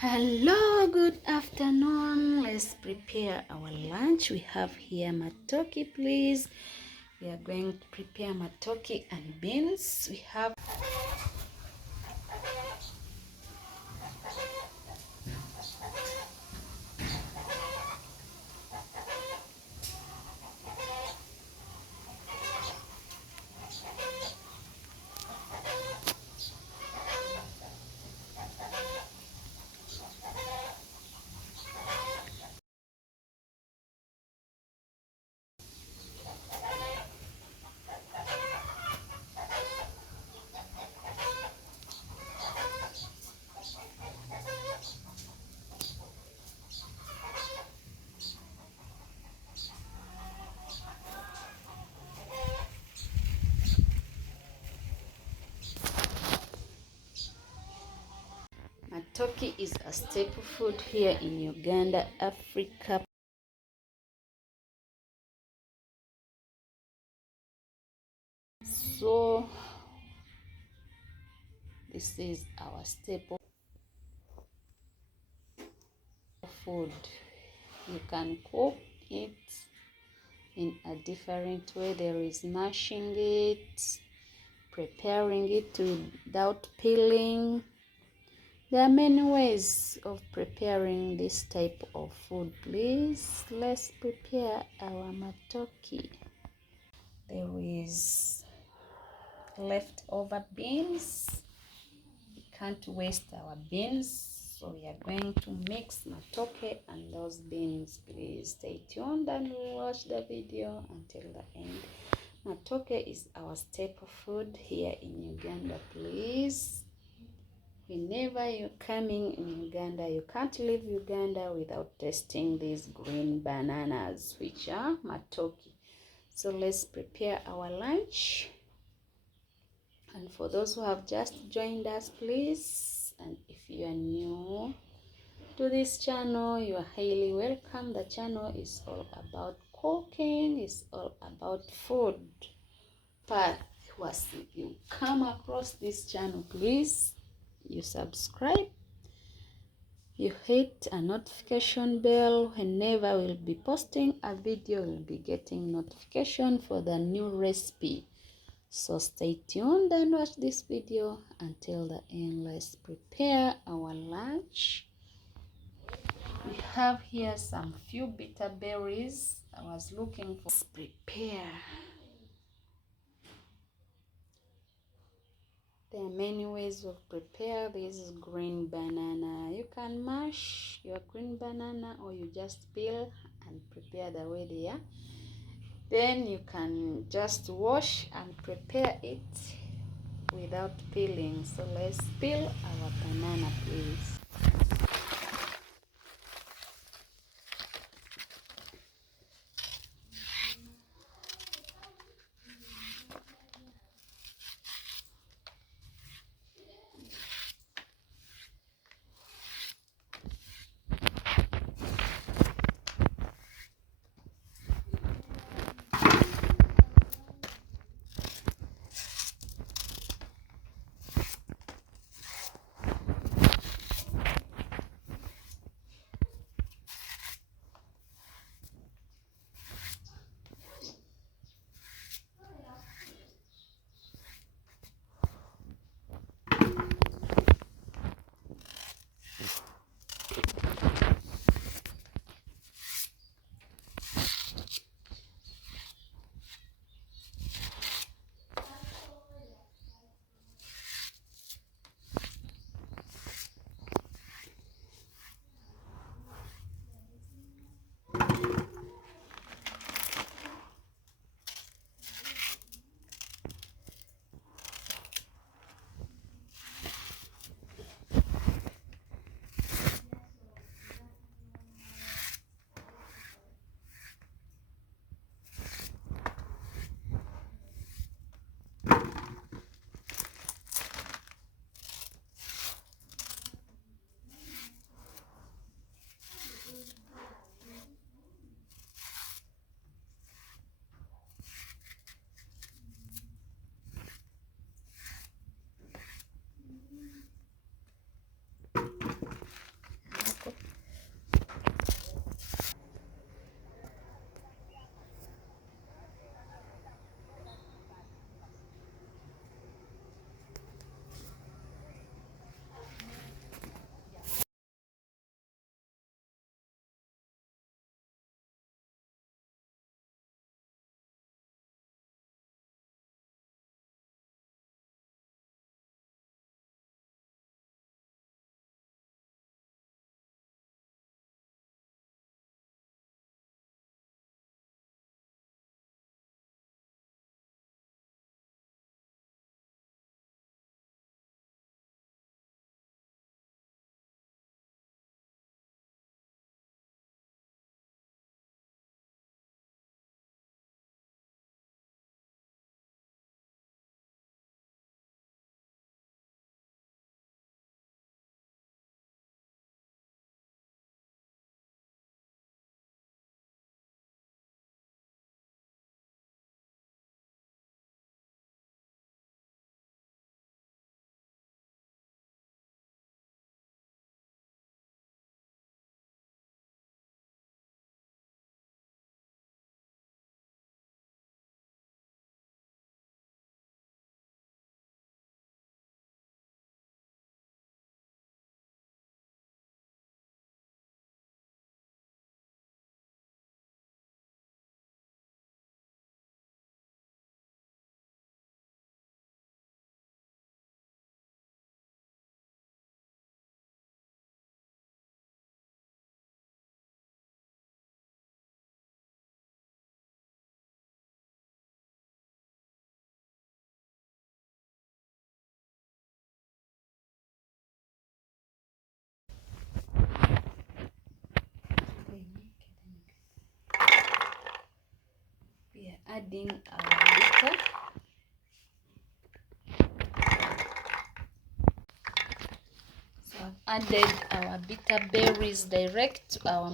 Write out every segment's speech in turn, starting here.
Hello, good afternoon. Let's prepare our lunch. We have here matoke, please. We are going to prepare matoke and beans. We have matoke is a staple food here in Uganda, Africa. So this is our staple food. You can cook it in a different way. There is mashing it, preparing it without peeling. There are many ways of preparing this type of food. Please, let's prepare our matoke. There is leftover beans. We can't waste our beans, so we are going to mix matoke and those beans. Please stay tuned and watch the video until the end. Matoke is our staple food here in Uganda. Please, whenever you're coming in Uganda, you can't leave Uganda without tasting these green bananas, which are matoke. So let's prepare our lunch. And for those who have just joined us, please, and if you are new to this channel, you are highly welcome. The channel is all about cooking, it's all about food. But once you come across this channel, please, you subscribe, you hit a notification bell. Whenever we'll be posting a video, you'll be getting notification for the new recipe. So stay tuned and watch this video until the end. Let's prepare our lunch. We have here some few bitter berries. I was looking for. Let's prepare. There are many ways of prepare this green banana. You can mash your green banana or you just peel and prepare the way they are. Then you can just wash and prepare it without peeling. So let's peel our banana, please. adding our bitter. So I've added our bitter berries direct to our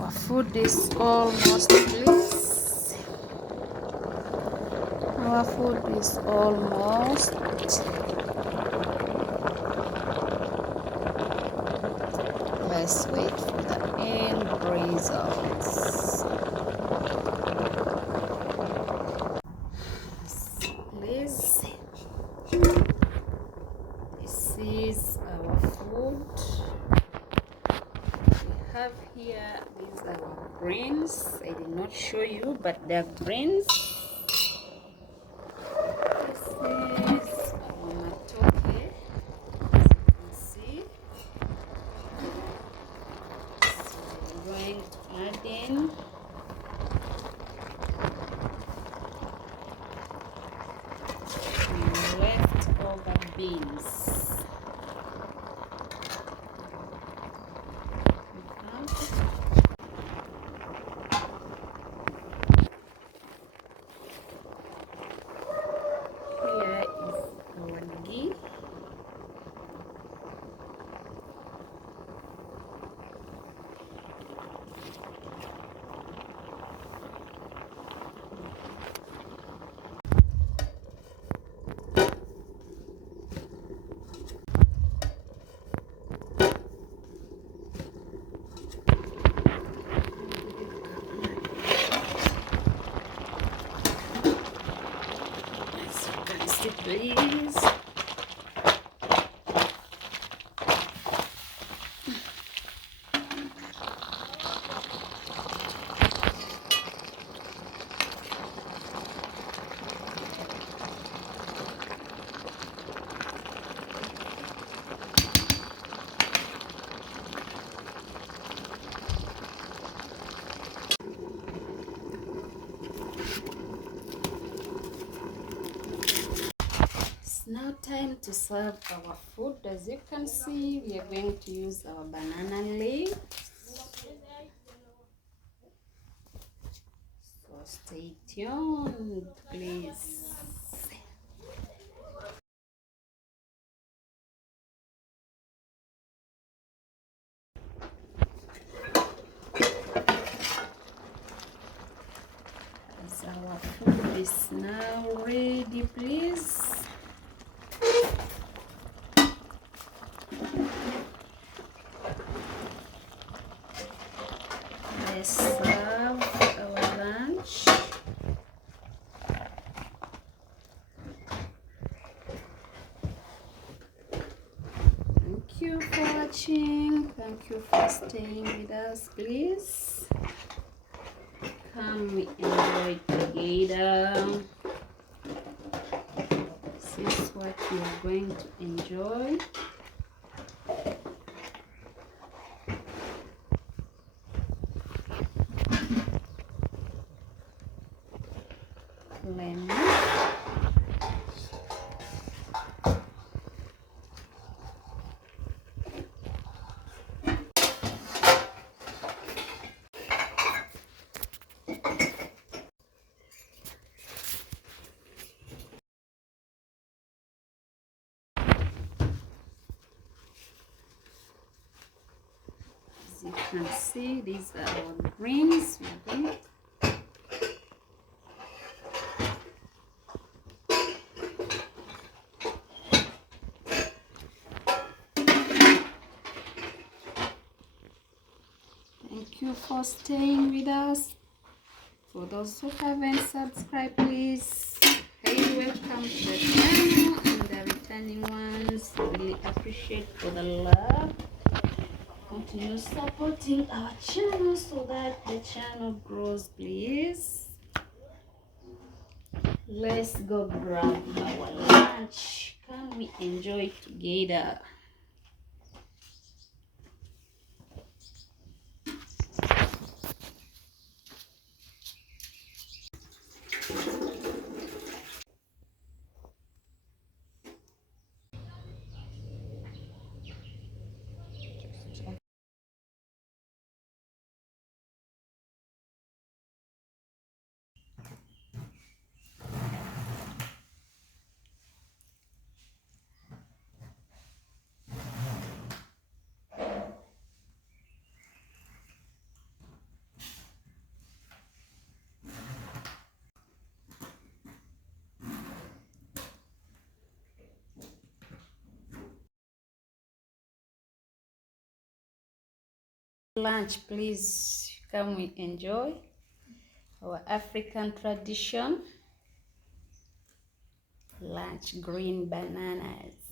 our food is almost please. Our food is almost. Let's wait for the end results. Please, this is our food. We have here, these are our greens. I did not show you, but they're greens. This is our matoke, as you can see. So we're going to add in leftover beans. Here is our ghee. As you can see, please. now time to serve our food. As you can see, we are going to use our banana leaf. So stay tuned, please. As our food is now ready, please. Let's serve our lunch. Thank you for watching. Thank you for staying with us, please. Come, we enjoy together. This is what we are going to enjoy. Lemon. As you can see, these are our greens. Thank you for staying with us. For those who haven't subscribed, please, hey, welcome to the channel, and the returning ones, really appreciate for the love. Continue supporting our channel so that the channel grows, please. Let's go grab our lunch. Can we enjoy together? Lunch, please. Can we enjoy our African tradition? Lunch, green bananas.